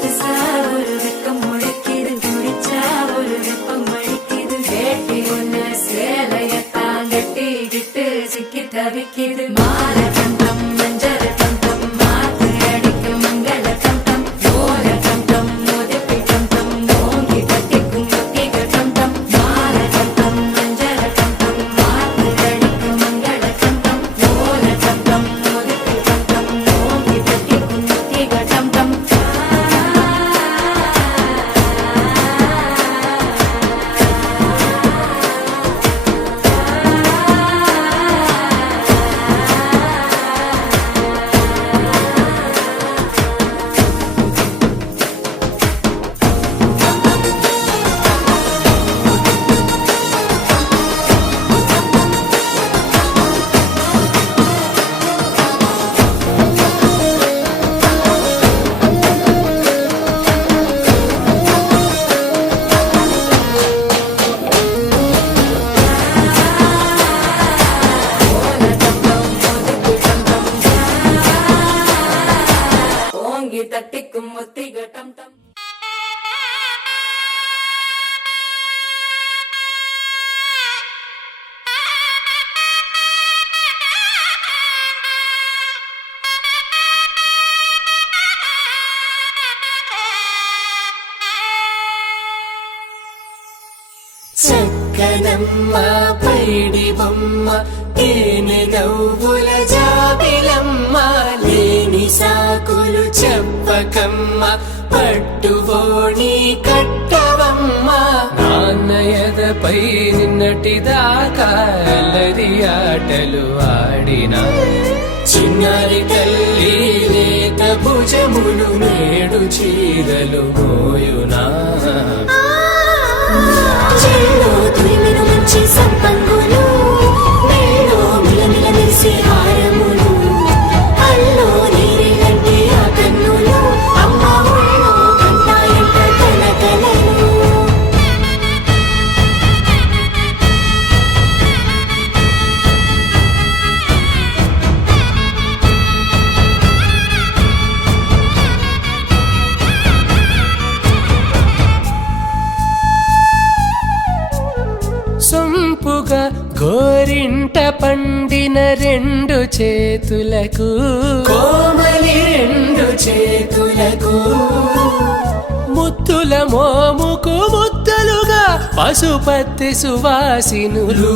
புதுசா ஒரு வெக்கம் முளைக்குது, குடிச்சா ஒரு வெப்பம் அடிக்குது. வேட்டி ஒண்ணு சேலையத்தான் கட்டிக்கிட்டு சிக்கி தவிக்குது. மால கண்டம் மஞ்சள் கண்டம் மாத்து அடிக்க மங்கள கண்டம் ஓர கண்டம் மோதிப்பி கண்டம் ஓங்கி கட்டிக்கும் ஒத்திக கண்டம். மால கண்டம் மஞ்சள் கண்டம் மாத்து அடிக்க மங்கள கண்டம் ஓர கண்டம் மோதிப்பி கண்டம் ஓங்கி கட்டிக்கும் ஒத்திக கண்டம். ஓங்கி தட்டிக்கும் ஒத்திக டம் டம். చక్కనమ్మ పైడి బొమ్మ తేనె నవ్వుల జాబిలమ్మ లేని సాకులు చెప్పకమ్మ పట్టువోణి కట్టవమ్మ నాన్నయదపై నిన్నటిదాకా అల్లరి ఆటలు ఆడినా చిన్నారి తల్లి లేత భుజములు నేడు చీరలు మోయునా చెల్లో తురిమిన మంచి సంపంగులు మేలో మిలమిల మెరిసే హారములు అల్లో నీరే కంటే ఆ కన్నులు అమ్మ ఒళ్ళో కంటాయంట కలకలను. సొంపుగా గోరింట పండిన రెండు చేతులకు కోమలి రెండు చేతులకు ముత్తుల మోముకు ముద్దలుగా పశుపతి సువాసినులు